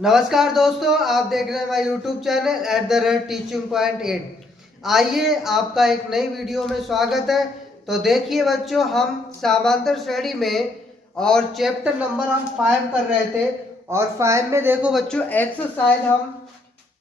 नमस्कार दोस्तों, आप देख रहे हैं हमारा यूट्यूब चैनल @teaching.8। आइए आपका एक नई वीडियो में स्वागत है। तो देखिए बच्चों, हम समांतर श्रेणी में और चैप्टर नंबर हम 5 कर रहे थे और 5 में देखो बच्चों एक्सरसाइज हम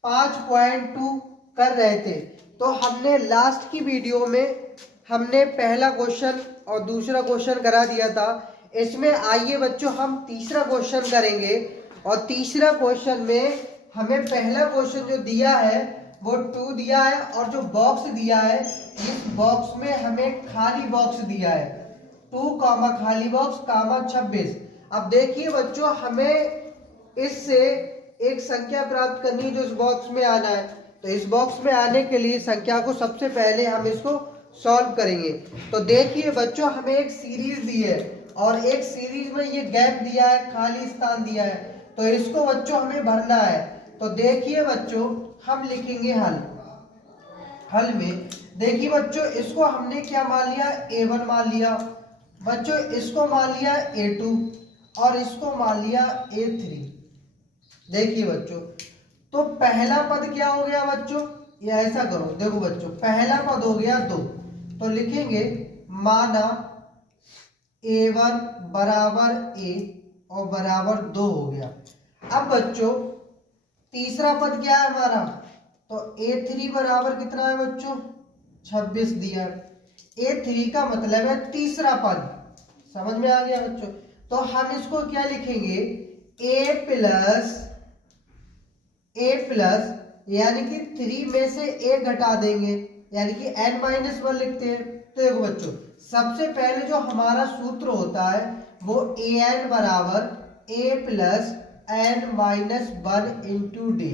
5.2 कर रहे थे। तो हमने लास्ट की वीडियो में हमने पहला क्वेश्चन और दूसरा क्वेश्चन करा दिया था। इसमें आइए बच्चों हम तीसरा क्वेश्चन करेंगे और तीसरा क्वेश्चन में हमें पहला क्वेश्चन जो दिया है वो 2 दिया है और जो बॉक्स दिया है इस बॉक्स में हमें खाली बॉक्स दिया है 2 खाली बॉक्स 26। अब देखिए बच्चों, हमें इससे एक संख्या प्राप्त करनी है जो इस बॉक्स में आना है। तो इस बॉक्स में आने के लिए संख्या को सबसे पहले हम इसको सॉल्व करेंगे। तो देखिए बच्चों, हमें एक सीरीज दी है और एक सीरीज में ये गैप दिया है, खाली स्थान दिया है, तो इसको बच्चों हमें भरना है। तो देखिए बच्चों, हम लिखेंगे हल में देखिए बच्चों, इसको हमने क्या मान लिया, a1 मान लिया बच्चों, इसको मान लिया a2 और इसको मान लिया a3। देखिए बच्चों, तो पहला पद क्या हो गया बच्चों, ये ऐसा करो, देखो बच्चों, पहला पद हो गया 2, तो लिखेंगे माना a1 बराबर a और बराबर 2 हो गया। अब बच्चों तीसरा पद क्या है हमारा, तो a3 बराबर कितना है बच्चों, 26 दिया। a3 का मतलब है तीसरा पद, समझ में आ गया बच्चों। तो हम इसको क्या लिखेंगे, a प्लस यानी कि 3 में से a घटा देंगे, यानी कि n-1 लिखते हैं। तो देखो बच्चों, सबसे पहले जो हमारा सूत्र होता है वो an बराबर a plus n-1 into D.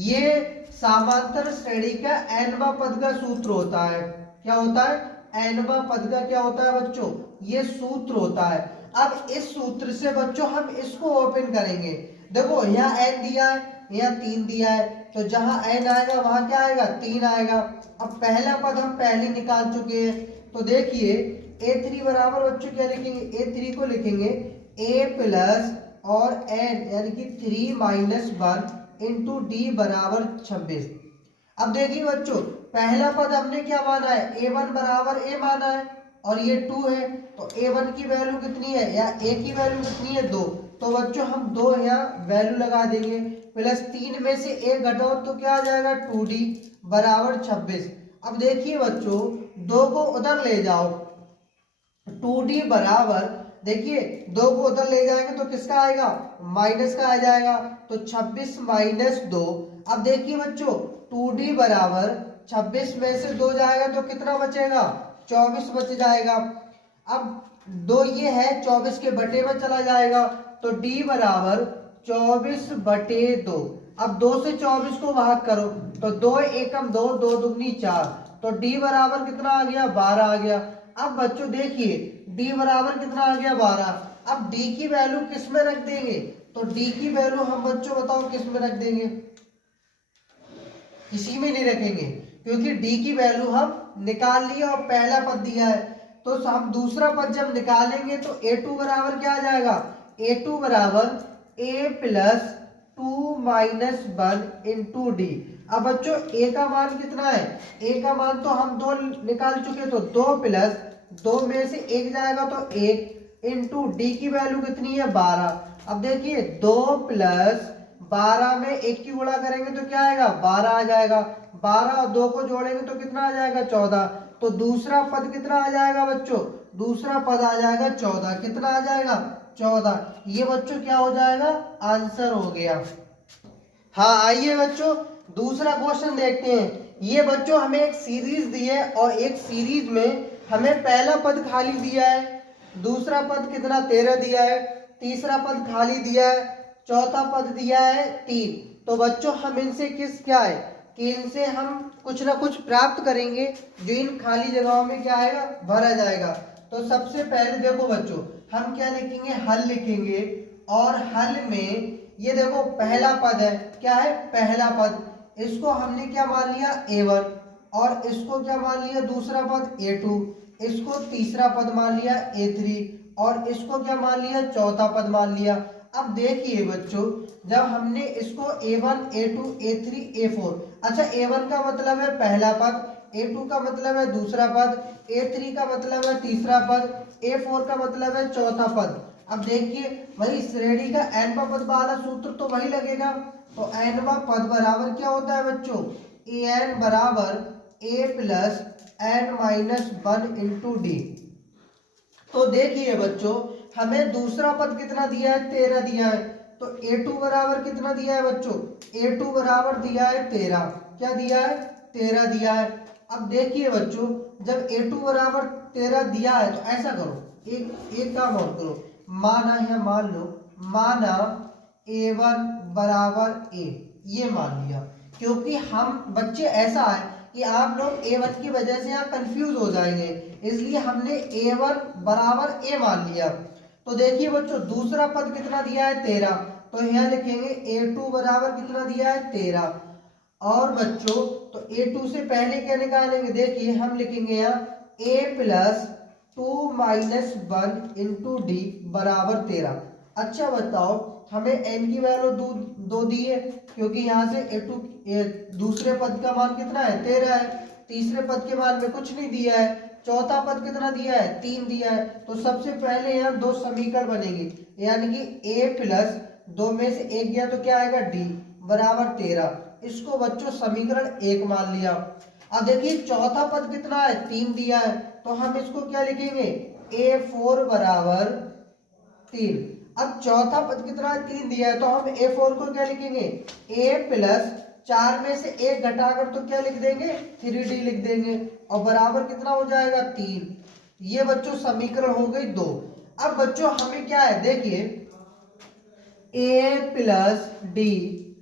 ये समांतर श्रेणी का nवा पद का सूत्र होता है। क्या होता है, nवा पद का क्या होता है बच्चों, ये सूत्र होता है। अब इस सूत्र से बच्चों हम इसको ओपन करेंगे। देखो यहाँ n दिया है, यहाँ 3 दिया है, तो जहां n आएगा वहां क्या आएगा, 3 आएगा। अब पहला पद हम पहले निकाल चुके हैं। तो देखिए a3 बराबर बच्चों क्या लिखेंगे, a3 को लिखेंगे a प्लस और n यानी कि 3-1 इंटू डी बराबर 26। अब देखिए बच्चों, पहला पद हमने क्या माना है, a1 बराबर a माना है और ये 2 है, तो a1 की वैल्यू कितनी है या a की वैल्यू कितनी है, 2। तो बच्चों हम 2 यहाँ वैल्यू लगा देंगे, प्लस 3 में से 1 घटाओ तो क्या आ जाएगा 2d बराबर 26। अब देखिए बच्चों, 2 को उधर ले जाओ, 2d बराबर, देखिए 2 को उधर ले जाएंगे तो किसका आएगा, माइनस का आ जाएगा, तो 26 माइनस 2। अब देखिए बच्चों, 2d बराबर 26 में से 2 जाएगा तो कितना बचेगा, 24 बच जाएगा। अब 2 ये है, 24 के बटे में चला जाएगा, तो d बराबर 24/2। अब 2 से 24 को भाग करो तो 2 एकम 2, 2 दुगनी 4, तो d बराबर कितना आ गया, 12 आ गया। अब बच्चों देखिए d बराबर कितना आ गया, 12। अब d की वैल्यू किस में रख देंगे, तो d की वैल्यू हम बच्चों बताओ किस में रख देंगे, किसी में नहीं रखेंगे, क्योंकि d की वैल्यू हम निकाल लिया और पहला पद दिया है। तो हम दूसरा पद जब निकालेंगे तो a2 बराबर क्या आ जाएगा, a2 बराबर a प्लस 2-1 इंटू डी। अब बच्चों a का मान कितना है, a का मान तो हम 2 निकाल चुके, तो 2 प्लस 2 में से 1 जाएगा तो 1 इंटू डी की वैल्यू कितनी है, 12। अब देखिए 2 प्लस 12 में 1 की गुणा करेंगे तो क्या आएगा, 12 आ जाएगा। 12 और 2 को जोड़ेंगे तो कितना आ जाएगा, 14। तो दूसरा पद कितना आ जाएगा बच्चों, दूसरा पद आ जाएगा 14। कितना आ जाएगा, 14। ये बच्चों क्या हो जाएगा, आंसर हो गया। हाँ आइए बच्चों दूसरा क्वेश्चन देखते हैं। ये बच्चों हमें एक सीरीज दी है और एक सीरीज में हमें पहला पद खाली दिया है, दूसरा पद कितना 13 दिया है, तीसरा पद खाली दिया है, चौथा पद दिया है 3। तो बच्चों हम इनसे क्या है कि इनसे हम कुछ ना कुछ प्राप्त करेंगे जो इन खाली जगहों में क्या आएगा, भरा जाएगा। तो सबसे पहले देखो बच्चों, हम क्या लिखेंगे, हल लिखेंगे और हल में ये देखो पहला पद है, क्या है, पहला पद, इसको हमने क्या मान लिया a1 और इसको क्या मान लिया दूसरा पद a2, इसको तीसरा पद मान लिया a3 और इसको क्या मान लिया चौथा पद मान लिया। अब देखिए बच्चों, जब हमने इसको a1 a2 a3 a4, अच्छा a1 का मतलब है पहला पद, a2 का मतलब है दूसरा पद, a3 का मतलब है तीसरा पद, a4 का मतलब है चौथा पद। अब देखिए वही श्रेणी का nवां पद वाला सूत्र तो वही लगेगा। तो nवां पद बराबर क्या होता है बच्चों, an बराबर a plus n minus 1 into D. तो देखिए बच्चों, हमें दूसरा पद कितना दिया है, 13 दिया है। तो a2 बराबर कितना दिया है बच्चों, a2 बराबर दिया है 13। क्या दिया है, 13 दिया है। अब देखिए बच्चों, जब a2 बराबर 13 दिया है तो ऐसा करो, एक काम और करो, माना है, मान लो, माना a1 बराबर a, ये मान लिया। क्योंकि हम बच्चे ऐसा है कि आप लोग a1 की वजह से यहाँ कंफ्यूज हो जाएंगे, इसलिए हमने a1 बराबर a मान लिया। तो देखिए बच्चों, दूसरा पद कितना दिया है, 13। तो यहाँ लिखेंगे a2 बराबर कितना दिया है, 13। और बच्चों तो a2 से पहले क्या निकालेंगे, देखिए हम लिखेंगे यहाँ a plus 2 minus 1 into D बराबर 13। अच्छा बताओ, हमें n की वैल्यू दो दी है, क्योंकि यहाँ से a2 दूसरे पद का मान कितना है, 13 है। तीसरे पद के मान में कुछ नहीं दिया है। चौथा पद कितना दिया है, 3 दिया है। तो सबसे पहले यहाँ दो समीकरण बनेंगे, यानी कि a प्लस 2 में से 1 गया तो क्या आएगा, d बराबर 13। इसको बच्चों समीकरण 1 मान लिया। अब देखिए चौथा पद कितना है, 3 दिया है। तो हम इसको क्या लिखेंगे, a4 बराबर 3। अब चौथा पद कितना है, 3 दिया है। तो हम a4 को क्या लिखेंगे, a प्लस 4 में से 1 घटाकर तो क्या लिख देंगे, 3d लिख देंगे। और बराबर कितना हो जाएगा, 3। ये बच्चों समीकरण हो गई 2। अब बच्चों हमें क्या है, देखिए a प्लस डी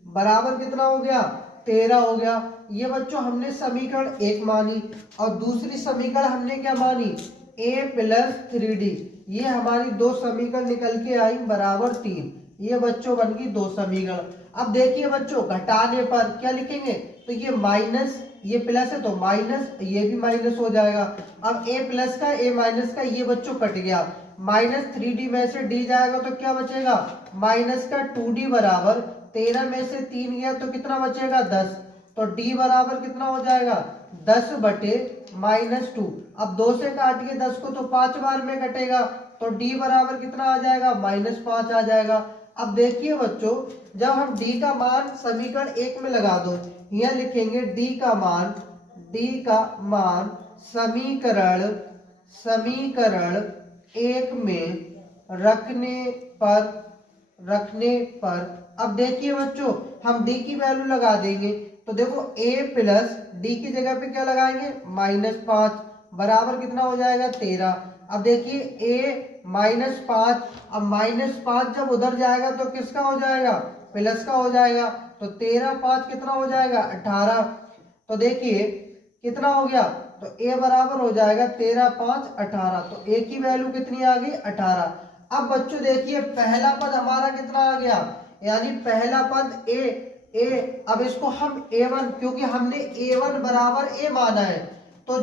बराबर कितना हो गया, 13 हो गया। ये बच्चों हमने समीकरण 1 मानी। और दूसरी समीकरण हमने क्या मानी, a प्लस 3d। ये हमारी दो समीकरण निकल के आई बराबर 3। ये बच्चों बन गई दो समीकरण। अब देखिए बच्चों, घटाने पर क्या लिखेंगे, तो ये माइनस, ये प्लस है तो माइनस, ये भी माइनस हो जाएगा। अब a प्लस का a माइनस का ये बच्चों कट गया, माइनस 3d में से d जाएगा तो क्या बचेगा, माइनस का 2d बराबर 13 में से 3 गया तो कितना बचेगा, 10। तो d बराबर कितना हो जाएगा, 10 बटे माइनस 2। अब 2 से काटिए 10 को तो 5 बार में कटेगा, तो d बराबर कितना आ जाएगा, -5 आ जाएगा। अब देखिए बच्चों, जब हम d का मान समीकरण 1 में लगा दो, यहाँ लिखेंगे d का मान समीकरण 1 में रखने पर अब देखिए बच्चों, हम d की वैल्यू लगा देंगे। तो देखो a प्लस डी की जगह पे क्या लगाएंगे, -5 बराबर कितना हो जाएगा, 13। अब देखिए a -5, अब -5 जब उधर जाएगा तो किसका हो जाएगा, प्लस का हो जाएगा। तो 13 5 कितना हो जाएगा, 18। तो देखिए कितना हो गया, तो a बराबर हो जाएगा 13 5 18। तो a की वैल्यू कितनी आ गई, 18। अब बच्चों देखिए पहला पद हमारा कितना आ गया, यानी पहला पद a। अब इसको हम a1, क्योंकि हमने a1 बराबर a माना है, तो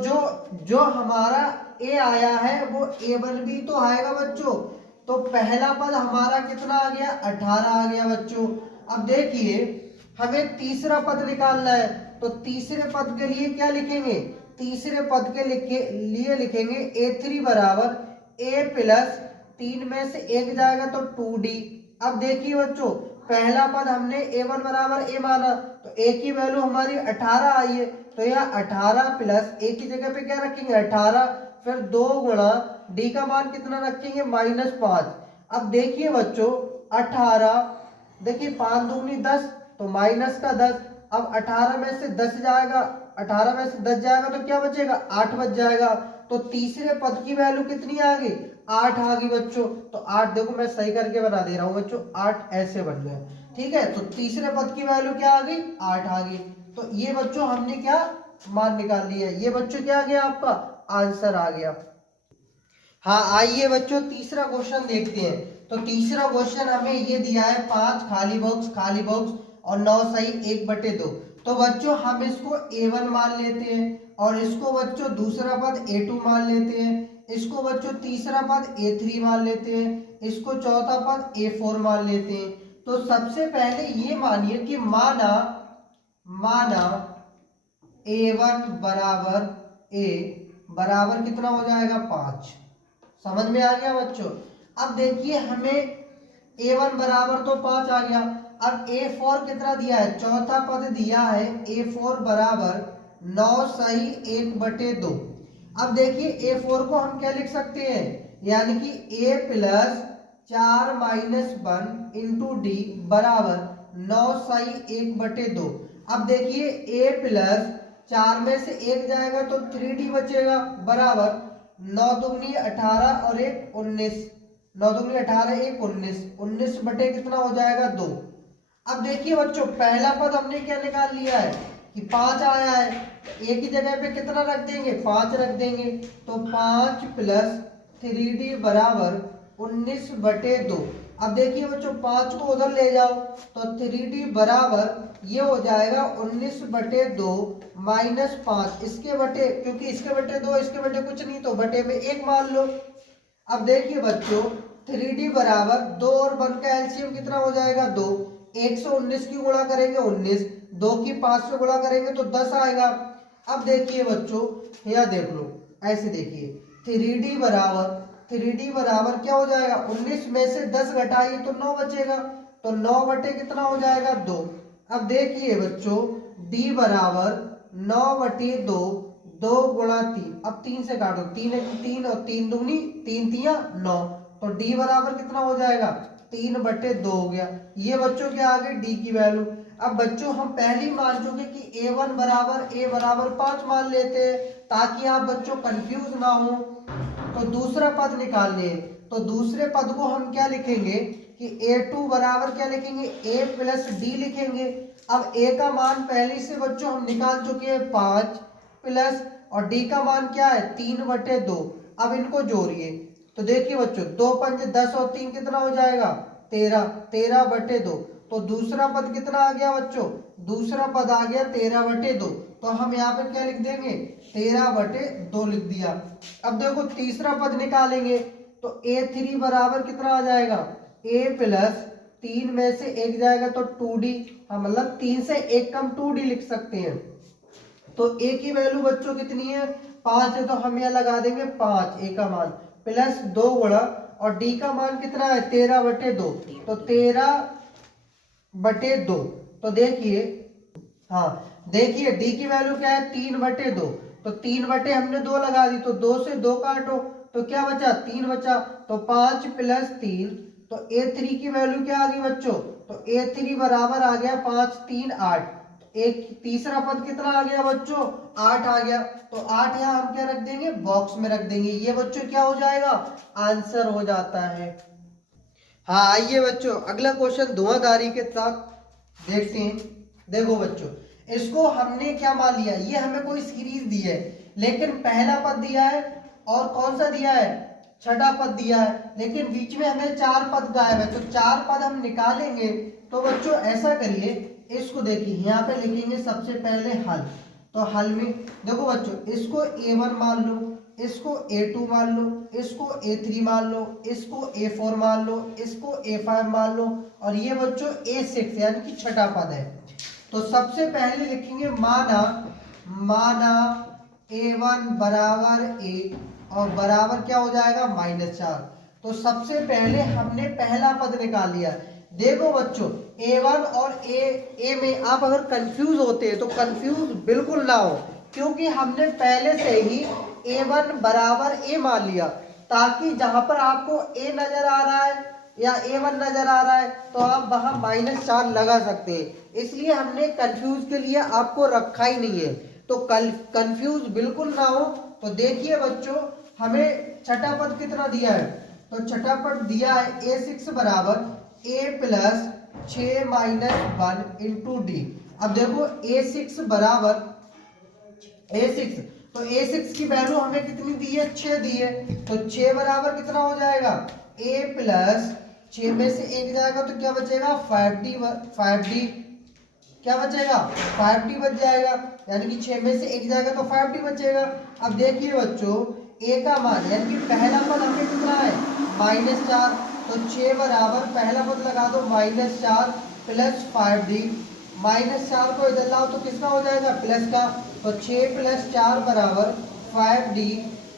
जो हमारा a आया है वो a1 भी तो आएगा बच्चों। तो पहला पद हमारा कितना आ गया, 18 आ गया बच्चों। अब देखिए हमें तीसरा पद निकालना है, तो तीसरे पद के लिए क्या लिखेंगे, तीसरे पद के लिए लिखेंगे a3 बराबर a प्लस 3 में से 1 जाएगा तो 2d। अब देखिए बच्चों, पहला पद हमने a1 बराबर a माना, तो a की वैल्यू हमारी 18 आई है। तो यह 18 प्लस a की जगह पे क्या रखेंगे, 18, फिर 2 गुणा d का मान कितना रखेंगे, -5। अब देखिए बच्चों 18, देखिए 5 दूनी 10, तो माइनस का 10। अब 18 में से 10 जाएगा, 18 में से 10 जाएगा तो क्या बचेगा, 8 बच जाएगा। तो तीसरे पद की वैल्यू कितनी आ गई, 8 आ गई बच्चों। तो 8 देखो मैं सही करके बना दे रहा हूँ बच्चों, 8 ऐसे बन गए, ठीक है। तो तीसरे पद की वैल्यू क्या आ गई, 8 आ गई। तो ये बच्चों हमने क्या मान निकाल लिया, ये बच्चों क्या आ गया, आपका आंसर आ गया। हाँ आइए बच्चों तीसरा क्वेश्चन देखते हैं। तो तीसरा क्वेश्चन हमें ये दिया है 5 खाली बॉक्स और 9 सही 1/2। तो बच्चों हम इसको a1 मान लेते हैं, और इसको बच्चों दूसरा पद a2 मान लेते हैं, इसको बच्चों तीसरा पद a3 मान लेते हैं, इसको चौथा पद A4 मान लेते हैं। तो सबसे पहले ये मानिए कि माना A1 बराबर A बराबर कितना हो जाएगा 5। समझ में आ गया बच्चों। अब देखिए हमें A1 बराबर तो 5 आ गया। अब A4 कितना दिया है, चौथा पद दिया है A4 बराबर 9 सही 1/2। अब देखिए A4 को हम क्या लिख सकते हैं, यानी कि A plus 4 minus 1 into D बराबर 9 सही 1/2। अब देखिए A प्लस 4 में से 1 जाएगा तो 3D बचेगा बराबर 9 दूनी 18 और 1 19। 9 दूनी 18 1 19, 19 बटे कितना हो जाएगा 2। अब देखिए बच्चों पहला पद हमने क्या निकाल लिया है कि 5 आया है, तो एक ही जगह पे कितना रख देंगे 5 रख देंगे। तो 5 प्लस 3D बराबर 19/2। अब देखिए बच्चों 5 को उधर ले जाओ तो 3D बराबर ये हो जाएगा 19/2 माइनस 5। इसके बटे, क्योंकि इसके बटे 2 इसके बटे कुछ नहीं तो बटे में 1 मान लो। अब देखिए बच्चों 3D बराबर 2 और 1 का एलसीएम कितना हो जाएगा 2। 119 की गुणा करेंगे 19, 2 की 5 से गुणा करेंगे तो 10 आएगा। अब देखिए बच्चों यह देख लो, ऐसे देखिए 3D बराबर क्या हो जाएगा 19 में से 10 घटाइए तो 9 बचेगा। तो 9 बटे कितना हो जाएगा 2। अब देखिए बच्चों D बराबर 9/2, 2 गुणा 3। अब 3 से काटो, 3 है 3 और 3 दूनी 3 तिया 9। तो D बराबर कितना हो जाएगा 3/2 हो गया। ये बच्चों के आगे D की वैल्यू। अब बच्चों हम पहले ही मान चुके कि A1 बराबर A बराबर 5 मान लेते हैं ताकि आप बच्चों कंफ्यूज ना हो। तो दूसरा पद निकालने हैं, तो दूसरे पद को हम क्या लिखेंगे कि A2 बराबर क्या लिखेंगे A प्लस D लिखेंगे। अब A का मान पहले से बच्चों हम निकाल चुके हैं 5 प्लस, और D का मान क्या है 3/2। अब इनको जोड़िए तो देखिए बच्चों 2 पंजे 10 और 3 कितना हो जाएगा 13, 13/2। तो दूसरा पद कितना आ गया बच्चों, दूसरा पद आ गया 13/2। तो हम यहाँ पे क्या लिख देंगे 13/2 लिख दिया। अब देखो तीसरा पद निकालेंगे तो A3 बराबर कितना आ जाएगा A प्लस 3 में से 1 जाएगा तो 2D, हम मतलब 3 से 1 कम 2D लिख सकते हैं। तो A की वैल्यू बच्चों कितनी है 5 है, तो हम यहाँ लगा देंगे 5 A का मान प्लस 2 गुणा, और D का मान कितना है 13/2, तो 13/2। तो देखिए हाँ देखिए D की वैल्यू क्या है 3/2, तो 3 बटे हमने 2 लगा दी, तो 2 से 2 काटो तो क्या बचा 3 बचा। तो 5 प्लस 3, तो A3 की वैल्यू क्या आ गई बच्चों, तो A3 बराबर आ गया 5 3 8। एक तीसरा पद कितना आ गया बच्चों 8 आ गया। तो 8 यहाँ हम क्या रख देंगे बॉक्स में रख देंगे। ये बच्चों क्या हो जाएगा आंसर हो जाता है। हाँ आइए बच्चों अगला क्वेश्चन धुआंधारी के साथ देखते हैं। देखो बच्चों इसको हमने क्या मान लिया, ये हमें कोई सीरीज दी है लेकिन पहला पद दिया है और कौन सा दिया है छठा पद दिया है, लेकिन बीच में हमें 4 पद गायब है। तो 4 पद हम निकालेंगे। तो बच्चों ऐसा करिए, इसको देखिए यहाँ पे लिखेंगे सबसे पहले हल। तो हल में देखो बच्चों इसको A1 मान लो, इसको A2 मान लो, इसको A3 मान लो, इसको A4 मान लो, इसको A5 मान लो, और ये बच्चों A6 यानी कि छठा पद है। तो सबसे पहले लिखेंगे माना A1 बराबर A और बराबर क्या हो जाएगा -4। तो सबसे पहले हमने पहला पद निकाल लिया। देखो बच्चों A1 और A में आप अगर कंफ्यूज होते हैं तो कंफ्यूज बिल्कुल ना हो, क्योंकि हमने पहले से ही A1 बराबर A मान लिया, ताकि जहां पर आपको A नजर आ रहा है या A1 नजर आ रहा है तो आप वहां -4 लगा सकते हैं। इसलिए हमने कंफ्यूज के लिए आपको रखा ही नहीं है, तो कंफ्यूज बिल्कुल ना हो। तो देखिए बच्चों हमें छठा पद कितना दिया है, तो छठा पद दिया है A6 बराबर A प्लस 6 - 1 इंटू डी। अब देखो A6 बराबर A6, तो A6 की वैल्यू हमें कितनी दी है 6 दी है। तो 6 बराबर कितना हो जाएगा A प्लस 6 में से 1 जाएगा तो क्या बचेगा 5D क्या बचेगा 5D बच जाएगा, यानी कि 6 में से 1 जाएगा तो 5D बचेगा। अब देखिए बच्चों A का मान यानी कि पहला पद हमें कितना है -4, तो 6 बराबर पहला पद लगा दो -4 प्लस 5d, -4 को इधर लाओ तो किसका हो जाएगा प्लस का, तो 6 + 4 बराबर 5d,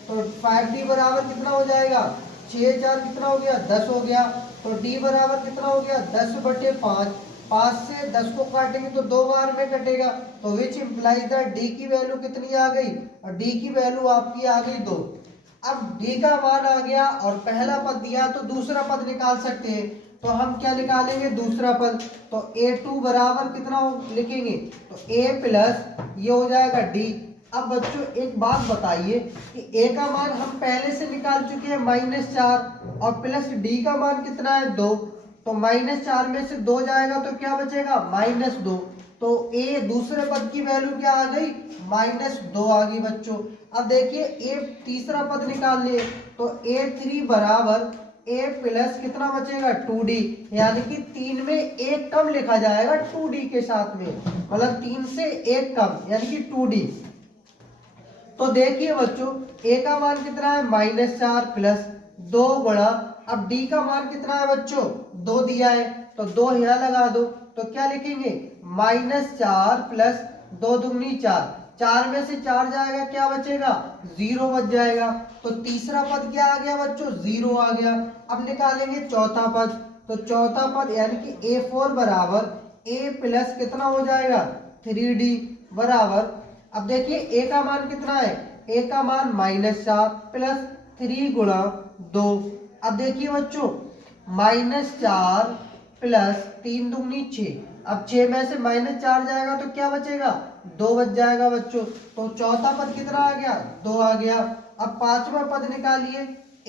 तो 5d बराबर कितना हो जाएगा 6 4 कितना हो गया 10 हो गया, तो d बराबर कितना हो गया 10/5, 5 से 10 को काटेंगे तो 2 बार में कटेगा, तो विच इम्प्लाइज दैट d की वैल्यू कितनी आ गई, और d की वैल्यू आपकी आ गई 2। अब d का मान आ गया और पहला पद दिया तो दूसरा पद निकाल सकते हैं, तो हम क्या निकालेंगे दूसरा पद, तो a2 बराबर कितना लिखेंगे, तो a प्लस ये हो जाएगा d। अब बच्चों एक बात बताइए कि a का मान हम पहले से निकाल चुके हैं -4 और प्लस d का मान कितना है 2, तो -4 में से 2 जाएगा तो क्या बचेगा -2, तो a दूसरे पद की वैल्यू क्या आ गई -2 आ गई बच्चों। अब देखिए a तीसरा पद निकाल लिए, तो a3 बराबर a प्लस कितना बचेगा 2d, यानी कि 3 में 1 कम लिखा जाएगा 2d के साथ में, मतलब 3 से 1 कम यानी कि 2d। तो देखिए बच्चों a का मान कितना है -4 प्लस 2 गुणा, अब d का मान कितना है बच्चों 2 दिया है, तो 2 यहाँ लगा दो, तो क्या लिखेंगे -4 प्लस 2 दूनी 4, 4 में से 4 जाएगा क्या बचेगा 0 बच जाएगा, तो तीसरा पद क्या आ गया बच्चों 0 आ गया। अब निकालेंगे चौथा पद, तो चौथा पद यानी कि a4 बराबर a प्लस कितना हो जाएगा 3d बराबर, अब देखिए a का मान कितना है, a का मान -4 प्लस 3 गुणा 2। अब देखिए बच्चों -4 प्लस 3 दूनी 6, अब 6 में से -4 जाएगा तो क्या बचेगा 2 बच जाएगा बच्चों, तो चौथा पद कितना आ गया 2 आ गया। अब पांचवा पद निकालिए,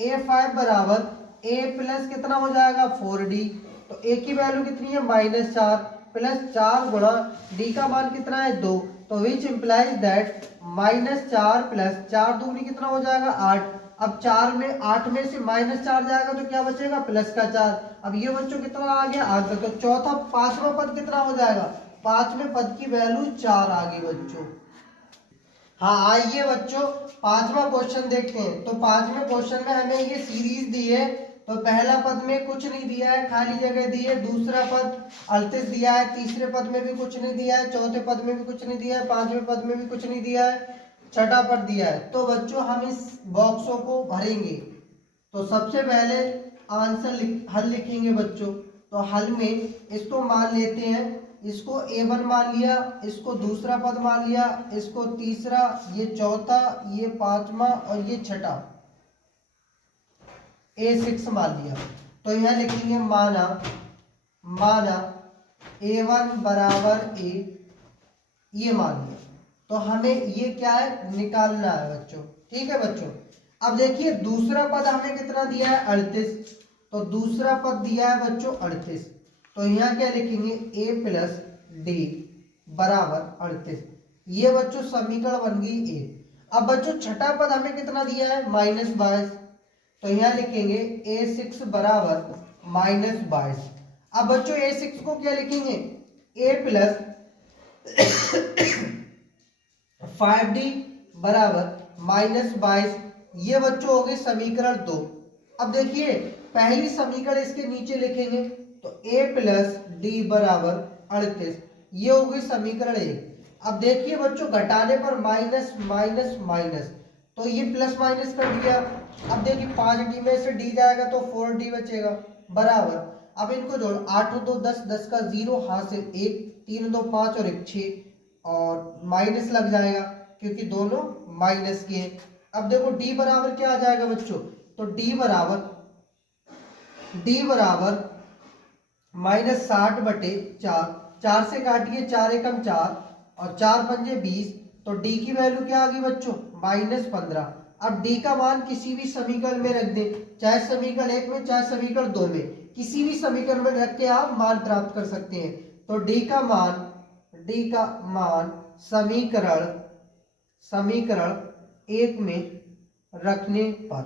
a5 बराबर a प्लस कितना हो जाएगा 4d, तो a की वैल्यू कितनी है -4 प्लस 4 गुणा d का मान कितना है 2, तो विच इम्प्लाइज दैट -4 प्लस 4 दूनी कितना हो जाएगा 8, अब 8 में से -4 जाएगा तो क्या बचेगा प्लस का 4, अब ये बच्चों कितना आ गया आंसर, तो चौथा पांचवा पद कितना हो जाएगा, पांचवें पद की वैल्यू 4 आ गई बच्चों। हाँ आइए बच्चों पांचवा क्वेश्चन देखते हैं, तो पांचवें क्वेश्चन में हमें ये सीरीज दी है, तो पहला पद में कुछ नहीं दिया है खाली जगह दी है, दूसरा पद 38 दिया है, तीसरे पद में भी कुछ नहीं दिया है, चौथे पद में भी कुछ नहीं दिया है, पांचवें पद में भी कुछ नहीं दिया है, छठा पद दिया है। तो बच्चों हम इस बॉक्सों को भरेंगे, तो सबसे पहले आंसर हल लिखेंगे बच्चों, तो हल में इसको मान लेते हैं, इसको a1 मान लिया, इसको दूसरा पद मान लिया, इसको तीसरा, ये चौथा, ये पांचवा और ये छठा a6 मान लिया। तो यहाँ लिखेंगे माना a1 बराबर a, ये मान लिया, तो हमें ये क्या है निकालना है बच्चों, ठीक है बच्चों। अब देखिए दूसरा पद हमें कितना दिया है 38, तो दूसरा पद दिया है बच्चों 38, तो यहाँ क्या लिखेंगे a प्लस d बराबर 38, ये बच्चों समीकरण बन गई a। अब बच्चों छठा पद हमें कितना दिया है -22, तो यहाँ लिखेंगे a6 बराबर -22। अब बच्चों a6 को क्या लिखेंगे a प्लस 5d बराबर -22, ये बच्चों हो गए समीकरण 2। अब देखिए पहली समीकरण इसके नीचे लिखेंगे, तो a प्लस d बराबर 38, ये हो गई समीकरण 1। अब देखिए बच्चों घटाने पर माइनस माइनस माइनस, तो ये प्लस माइनस कर दिया। अब देखिए 5d में से d जाएगा तो 4d बचेगा बराबर, अब इनको जोड़ 8 2 10, 10 का 0, हाथ से 1, 3 2 5 और 1 6, और माइनस लग जाएगा क्योंकि दोनों माइनस के। अब देखो d बराबर क्या आ जाएगा बच्चों, तो d बराबर -60/4, 4 से काटिए 4 एकम 4 और 4 पंजे 20, तो d की वैल्यू क्या आ गई बच्चों -15। अब d का मान किसी भी समीकरण में रख दें, चाहे समीकरण 1 में चाहे समीकरण 2 में, किसी भी समीकरण में रख के आप मान प्राप्त कर सकते हैं। तो d का मान समीकरण 1 में रखने पर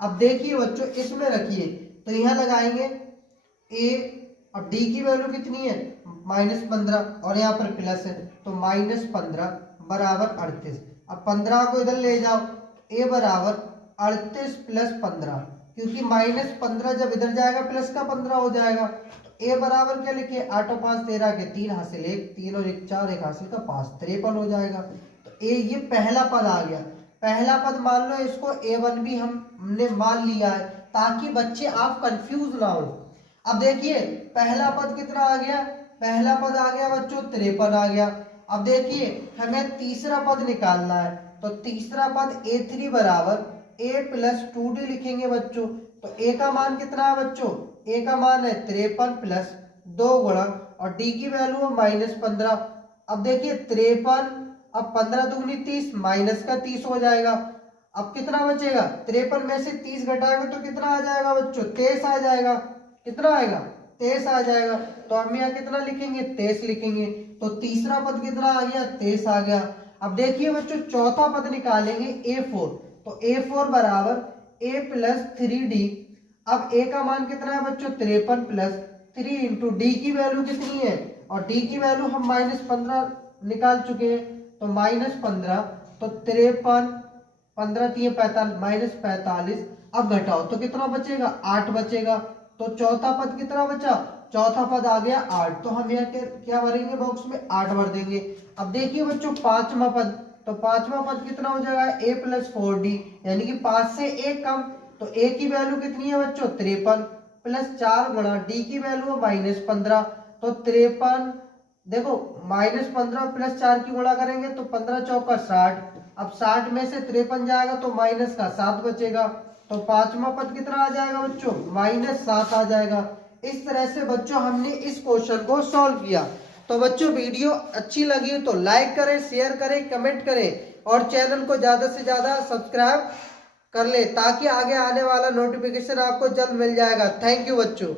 अब देखिए बच्चों इसमें रखिए, तो यहाँ लगाएंगे a, अब d की वैल्यू कितनी है -15 और यहाँ पर प्लस है, तो -15 बराबर 38। अब 15 को इधर ले जाओ, a बराबर 38 + 15, क्योंकि -15 जब इधर जाएगा प्लस का 15 हो जाएगा। तो ए बराबर क्या लिखे, 8 और 5 13 के 3 हासिल 1, 3 और 1 4, 1 हासिल का 5, 53 हो जाएगा। तो ये पहला पद आ गया। पहला पद मान लो, इसको A1 भी हमने मान लिया है ताकि बच्चे आप कंफ्यूज ना हो। अब देखिए पहला पद कितना आ गया, पहला पद आ गया बच्चों 53 आ गया। अब देखिए हमें तीसरा पद निकालना है, तो तीसरा पद A3 बराबर A प्लस 2D लिखेंगे बच्चों। तो A का मान कितना है बच्चों, A का मान है 53 प्लस 2 गुणा और D की वैल्यू है -15। अब देखिए 53, अब 15 दूनी 30, माइनस का 30 हो जाएगा। अब कितना बचेगा, 53 में से 30 घटाएगा तो कितना आ जाएगा बच्चों, 23 आ जाएगा। कितना आएगा, 23 आ जाएगा। तो हम यहाँ कितना लिखेंगे, 23 लिखेंगे। तो तीसरा पद कितना आ गया, 23 आ गया। अब देखिए बच्चों चौथा पद निकालेंगे A4। तो A4 बराबर A प्लस 3D। अब A का मान कितना है बच्चों, 53 प्लस 3 इंटू D की वैल्यू कितनी है, और D की वैल्यू हम -15 निकाल चुके हैं। तो -15, तो 53, 15 3 45, -45। अब घटाओ तो कितना बचेगा, 8 बचेगा। तो चौथा पद कितना बचा, चौथा पद आ गया 8। तो हम यहाँ क्या भरेंगे बॉक्स में, 8 भर देंगे। अब देखिए बच्चों पांचवा पद, तो पांचवा पद कितना हो जाएगा, A प्लस 4D, यानी कि 5 से 1 कम। तो A की वैल्यू कितनी है बच्चों, 53 प्लस 4 गुणा D की वैल्यू है -15। तो 53, देखो -15 प्लस 4 की गुणा करेंगे तो 15 चौका 60। अब 60 में से 53 जाएगा तो माइनस का 7 बचेगा। तो पांचवा पद कितना आ जाएगा बच्चों, -7 आ जाएगा। इस तरह से बच्चों हमने इस क्वेश्चन को सॉल्व किया। तो बच्चों वीडियो अच्छी लगी तो लाइक करें, शेयर करें, कमेंट करें और चैनल को ज्यादा से ज्यादा सब्सक्राइब कर ले ताकि आगे आने वाला नोटिफिकेशन आपको जल्द मिल जाएगा। थैंक यू बच्चों।